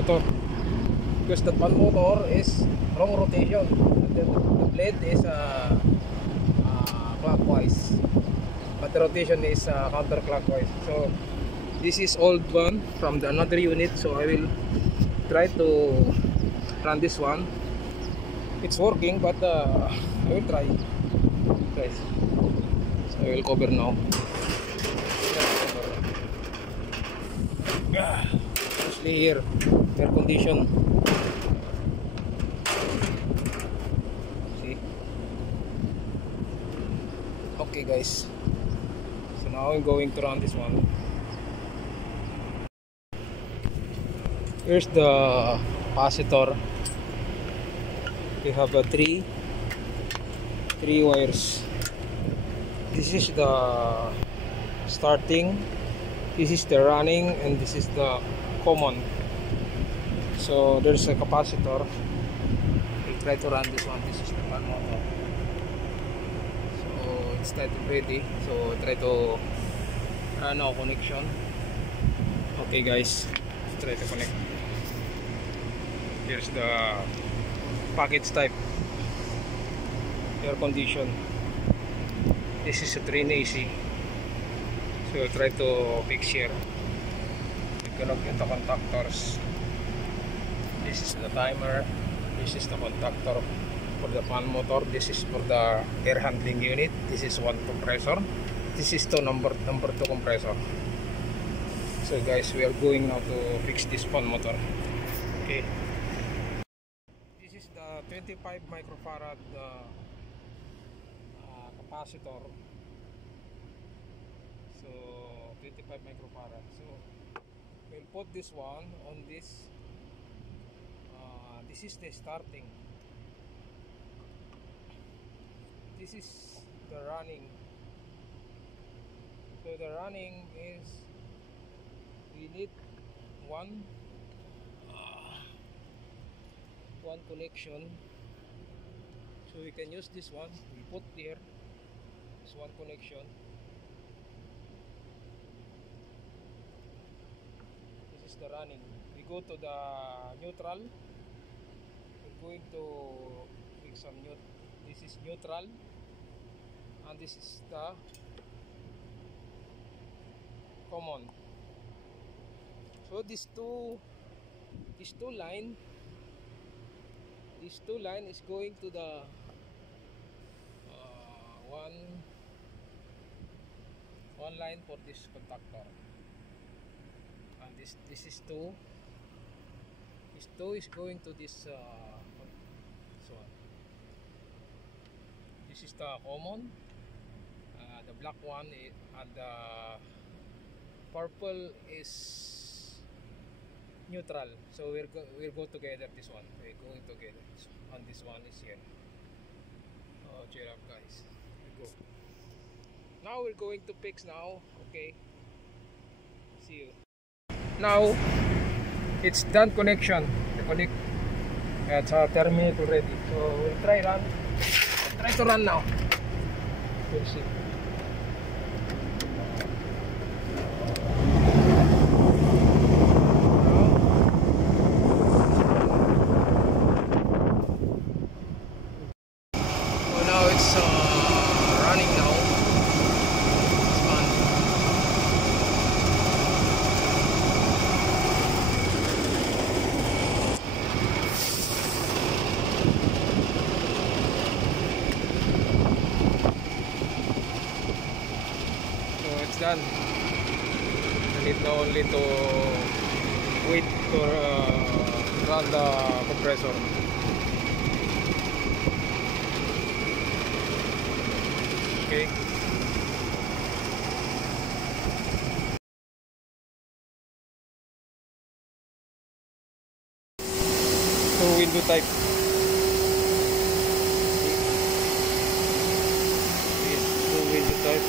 motor, because that fan motor is wrong rotation. The blade is clockwise, but the rotation is counterclockwise. So this is old one from the another unit, so I will try to run this one. It's working, but I will try. Guys, so I will cover now. Especially here, air condition. See? Okay guys, so now I'm going to run this one. Here's the capacitor. We have a three wires. This is the starting, this is the running, and this is the common. So there's a capacitor. We'll try to run this one. This is the fan motor. So it's started ready. So try to run our connection. Okay guys, let's try to connect. Here's the package type, air condition. This is a train AC. So we'll try to fix here. We connect the contactors. This is the timer. This is the contactor for the fan motor. This is for the air handling unit. This is one compressor. This is the number 2 compressor. So guys, we are going now to fix this fan motor. Okay. This is the 25 microfarad capacitor. So 25 microfarad. So we'll put this one on this. This is the starting. This is the running. So the running is, we need one connection. So we can use this one. We put there this one connection. This is the running. We go to the neutral. We're going to make some this is neutral, and this is the common. So these two line is going to the one line for this contactor, and this is two. This two is going to this one. This is the common, the black one and the purple is neutral. So we'll go together. This one we're going together, and this one is here. Oh, cheer up guys, we go. Now we're going to fix now. Okay, see you now. It's done connection. The connect, it's terminate already. So we'll try to run now. We'll see. So now it's running now. It's fun. Done. I need now only to wait to run the compressor. Okay. So window type. So window type.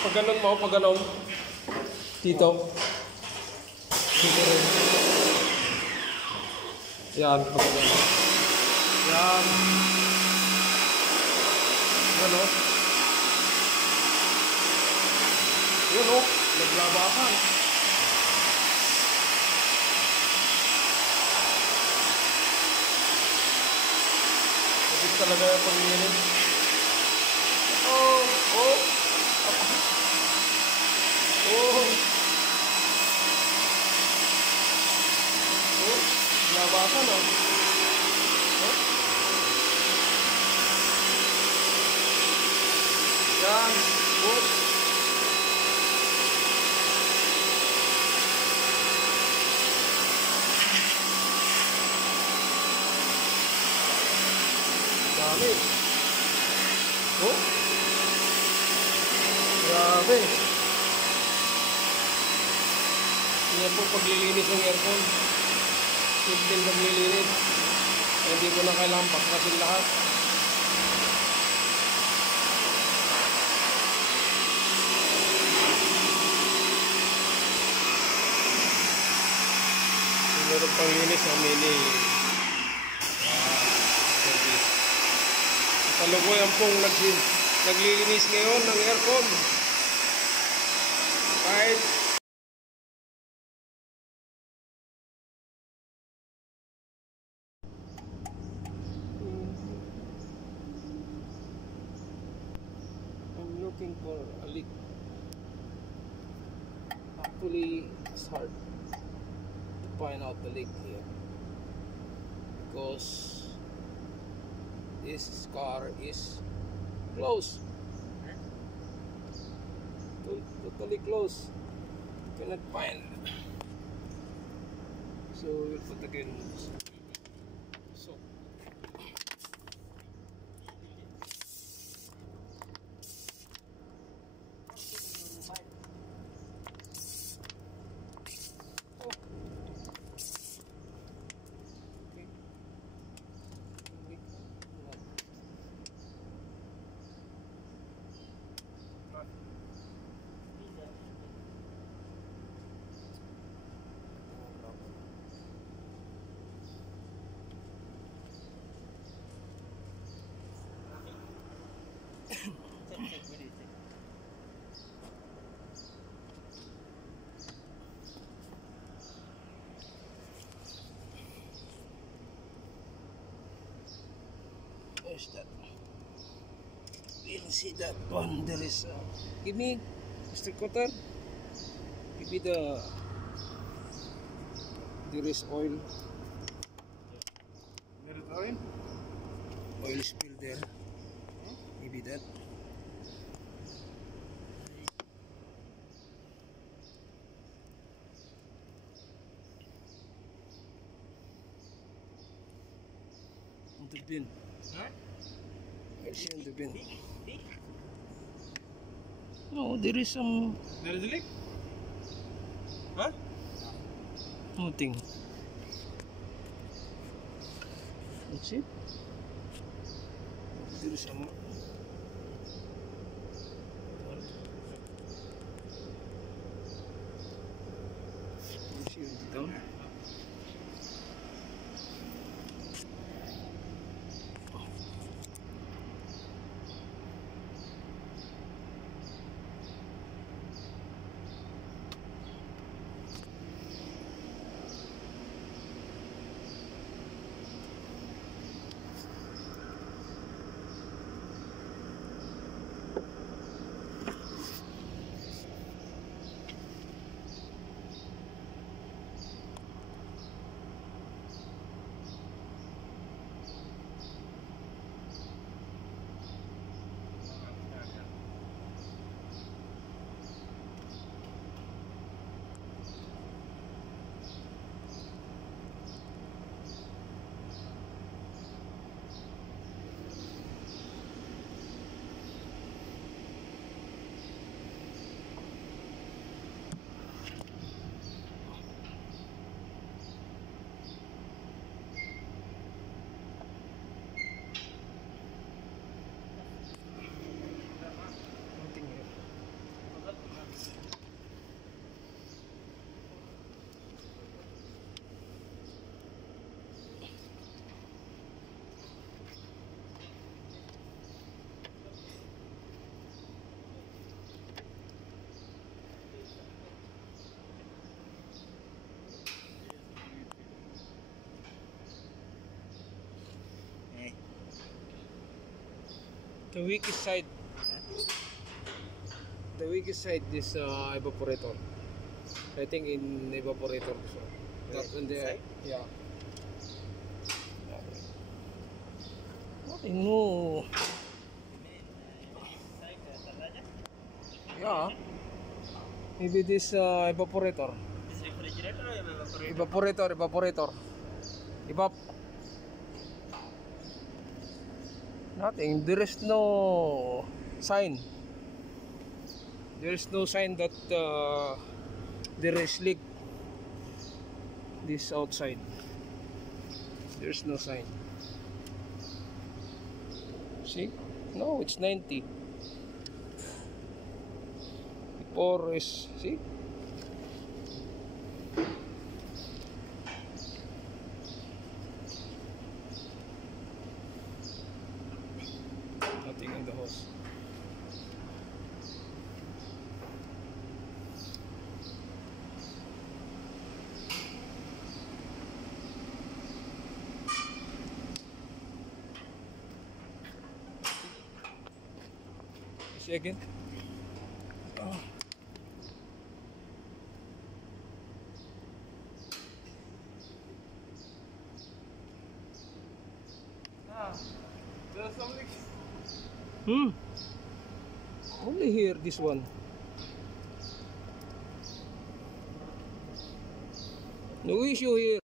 Pag ganun mo, pag ganun. Dito. Dito rin. Yan, pag ganun. Yan. Yan o. Yan o. Naglabakan. Mabilis talaga yung pag-iinit. Oh. Oh. Oh. Oh. Labakan o. Oh. Yan. Oh. Dami. Oh. Grabe. Yan po paglilinis ng aircon. Simple paglilinis. Hindi ko na kailangan paklasin lahat. Meron pang linis ng mini service. Kasalukuyan pong naglilinis ngayon ng aircon. Kahit I'm looking for a leak. Actually, it's hard to find out the leak here because this car is closed, totally closed. Cannot find. So we'll put again. So there's that. We'll see that one. There is give me, Mr. Cutter, give me there is oil. There is oil? Oil spill there. Maybe that. On the bin. Huh? I see on the bin. No, there is some. There is a leak? Huh? Nothing. That's it. There is some. See it down. So weakest side. The weakest side is evaporator. I think in evaporator. So not in the Side? yeah. Nothing new. Yeah. Maybe this evaporator. Is refrigerator or evaporator? Evaporator. Evap. Nothing. There is no sign. There is no sign that there is leak. This outside. There is no sign. See? No, it's 90. Before is, see? Nothing in the hose. See again? Oh. There's some leaks. Only here, this one. No issue here.